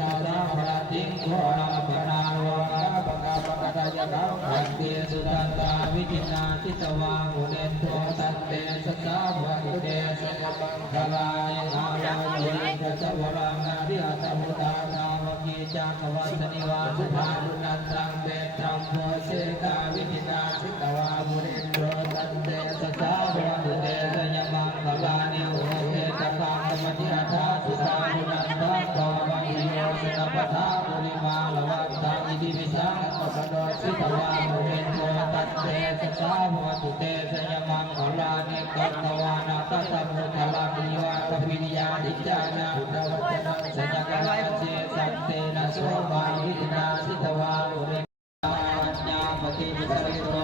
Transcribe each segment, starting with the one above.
ดาราปราติงโคราปนาวะปะกาปะกะตายะกังขันเตสุตันตาวิจินาทิตวามุเนโทตันเตสัสสะวะตุเตสะมังคลายนาลาโยทัสสะวรังนาริอัตมุตานาวกีจักวัสนิวาสุภาลุนันตังเตตัมโพเสกาวิจินาทิตวามุเนโทตันเตสัสสะวะตุเตสะมังคลานิโอเตตะคังธรรมทิอัฏฐาสุภาลุนันตังภวะอิโยสนปทาปุริมาลวัตตาอิติวิสังปะโดสิตวามุเนโทตันเตสัสสะวะตุเตสะมังคลานิกัตตวานาคัตตมุขลานิวาตปิริยาดิจานาอุตวัจนะสัจจกะเสสันเตนะโสภาวินาสิตวามุเนญาปฏิวิสริโต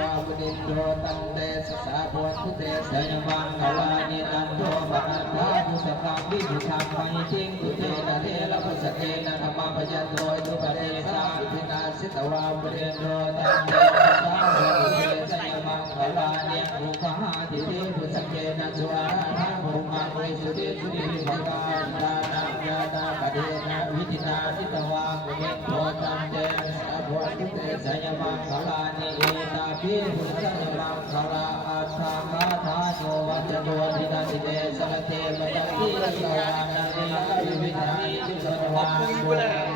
วาปุติโตตันเตสสะภวตุเตสะมังคลานิตันโตปะนันทาภุสกังวิบุชังมังจิงตุเตนะเทละภุสเกนะธรรมปัญญโตตุปะเตสะวินาสิตวามุเนโตตันเตสสะภวตุเตสะมังคลานิอุปหาติเตภุสเกนะสุอาหังภุมังวิสุติสุติวิภวาตานังยะตาปะเดนะวิจินาสิตวามุเนโตตันเตสะภวตุเตสะมังคลานิเอตาภิพุทธะมังคลาอัฏฐาคาถาโยวัจโตทินาติเตสะเทมยันติสวานาเนวิวิธานิจุสวา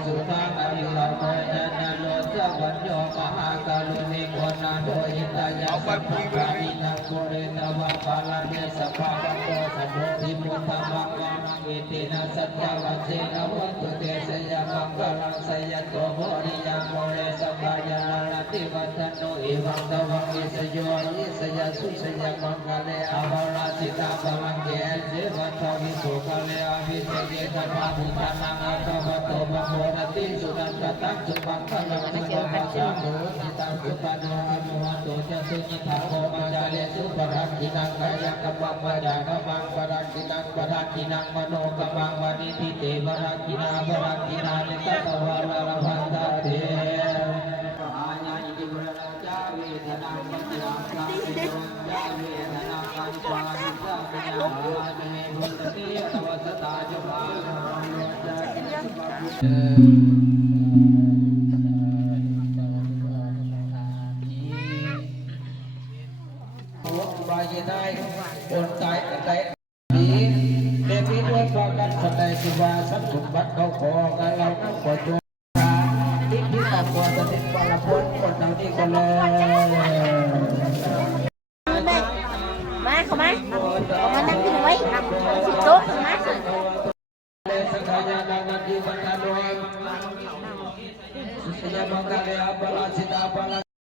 สุตานาริสัมโตยันโลสะวัญโยมหากาลุเมโกนาโดหิตายาสัพพะวินังโกเรตวะปาลาเนสัพพะโตสัพโพธิมุตตะมังกังเอตินะสัจจวัจเจนะวัตตุเตสยมังคลังสยโตโหริยังโมเรสัพพะญาณติวัตโนเอวังตวังวิสโยยิสยสุสยมังคเลอภราสิตาภลังเกเจวัตวิสุคเลอภิเสเกตัมมุตานังอัตตะโตปะโพรติสุนันตตังสุปังคลังสุปปัสสะโหติตังสุปะโนอนุวัตโตจะสุญิทาโภมัจจาเลสุปรักขินังกายกัมมังวะจากัมมังปรักขินังปรักขินังมโนกัมมังวะนิติเตปรักขินาปรักขินานิสัตวะละระพันตะเถอาญาอิบุระจาเวทนาปัจจาปะจาเวทนาปัญจานิสัพพะนาอาจเมหุตติอวัสตาจุปาบายได้คนตายกันได้ดีเด็กที่ด้วยฟังกันคนใดสิว่าสัมผัสบัตรเขาขอกันเราต้องขอจุที่พี่ตอบตัวจะติดปลาพ้นคนเราที่คนเลยมาเข้ามานั่งกินไว้สิโต๊ะมาสังขารนานาทีบรรดาโดยสุสยามังกรเอปราสิตาปรา